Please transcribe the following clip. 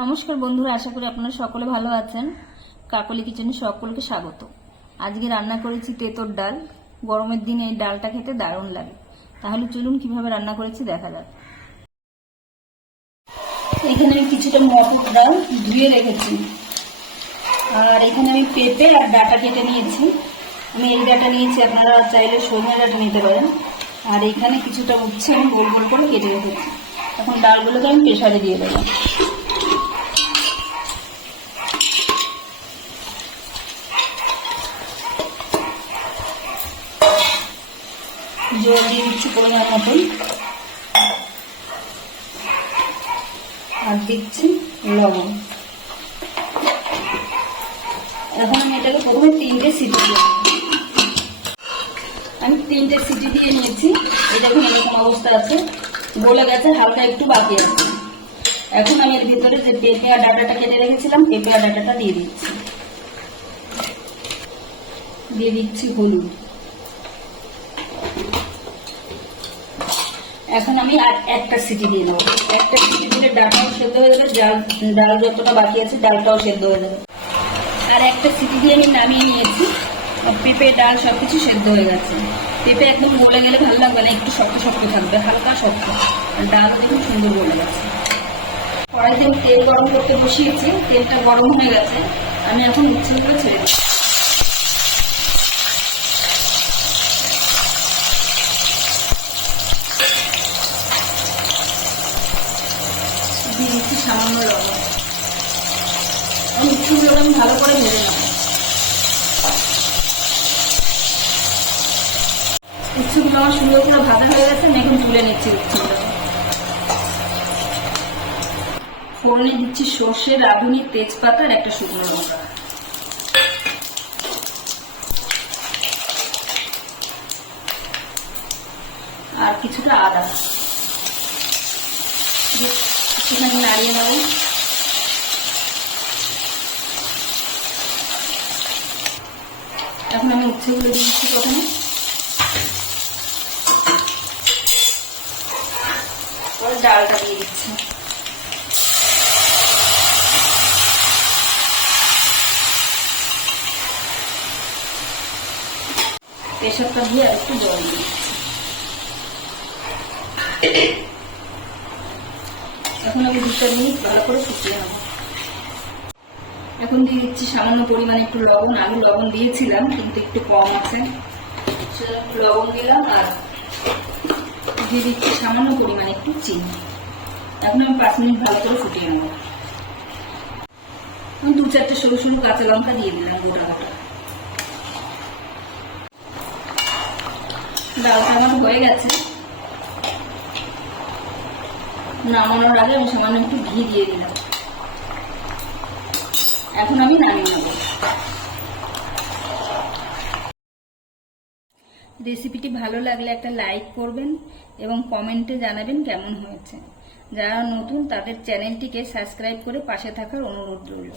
নমস্কার বন্ধুরা, আশা করি আপনারা সকলে ভালো আছেন। কাকলি কিচেনে সকলকে স্বাগত। আজকে রান্না করেছি তেঁতর ডাল। গরমের দিনে এই ডালটা খেতে দারুণ লাগে। তাহলে চলুন কীভাবে রান্না করেছি দেখা যাক। এখানে আমি কিছুটা মটর ডাল ধুয়ে রেখেছি। আর এখানে আমি পেঁপে আর ডাটা কেটে নিয়েছি। আমি এই ডাটা নিয়েছি, আপনারা চাইলে সজনে ডাটা নিতে পারেন। আর এখানে কিছুটা উচ্ছে আমি গোল গোল করে কেটে রেখেছি। এখন ডালগুলোকে আমি প্রেশারে দিয়ে দেবো। জল দিয়ে দিচ্ছি পরিমাণ মতন আর দিচ্ছি লবণ। এখন আমি এটাকে প্রথমে তিনটে সিটি দিয়ে আমি তিনটে সিটি দিয়ে নিয়েছি। এটা এখন এরকম অবস্থা আছে। গলে গেছে, হালকা একটু বাকি আছে। এখন আমি এর ভিতরে যে পেঁপে ডাটাটা কেটে রেখেছিলাম, পেঁপে ডাটাটা দিয়ে দিচ্ছি। দিয়ে দিচ্ছি হলুদ। এখন আমি আর একটা সিটি দিয়ে দেবো। একটা সিটি দিলে ডালটাও সেদ্ধ হয়ে যাবে, ডাল ডাল যতটা বাকি আছে ডালটাও সেদ্ধ হয়ে যাবে। আর একটা সিটি দিয়ে আমি নামিয়ে নিয়েছি পেঁপে, ডাল সব কিছু সেদ্ধ হয়ে গেছে। পেঁপে একদম গলে গেলে ভালো লাগবে না, একটু শক্ত শক্ত থাকবে, হালকা শক্ত। আর ডাল দেখুন সুন্দর গলে গেছে। কড়াইতে তেল গরম করতে বসিয়েছি, তেলটা গরম হয়ে গেছে। আমি এখন উচ্ছেগুলো ছেড়ে দিচ্ছি দিয়ে দিচ্ছি তুলে নিচ্ছি উচ্ছেগুলো ফোড়নে দিচ্ছি সর্ষে রাঁধুনি তেজপাতা আর একটা শুকনো লঙ্কা আর কিছুটা আদা। একটুখানি নাড়িয়ে নেব। এখন আমি উচ্ছেগুলো দিচ্ছি প্রথমে। পরে ডালটা দিয়ে দিচ্ছি। প্রেশারটা দিয়ে একটু জল দিচ্ছি। এখন আমি দুটো মিনিট ভালো করে ফুটিয়ে নেব। এখন দিয়ে দিচ্ছি সামান্য পরিমাণে একটু লবণ। আমি লবণ দিয়েছিলাম, কিন্তু একটু কম আছে। লবণ দিলাম আর দিয়ে দিচ্ছি সামান্য পরিমাণে একটু চিনি। এখন আমি পাঁচ মিনিট ভালো করে ফুটিয়ে নেব। আমি দু চারটে সরু সরু কাঁচা লঙ্কা দিয়ে দিলাম গোটা গোটা। আমার হয়ে গেছে। নামানোর আগে আমি সামান্য একটু ঘি দিয়ে দিলাম। এখন আমি নামিয়ে নেব রেসিপিটি ভালো লাগলে একটা লাইক করবেন এবং কমেন্টে জানাবেন কেমন হয়েছে। যারা নতুন, তাদের চ্যানেলটিকে সাবস্ক্রাইব করে পাশে থাকার অনুরোধ রইল।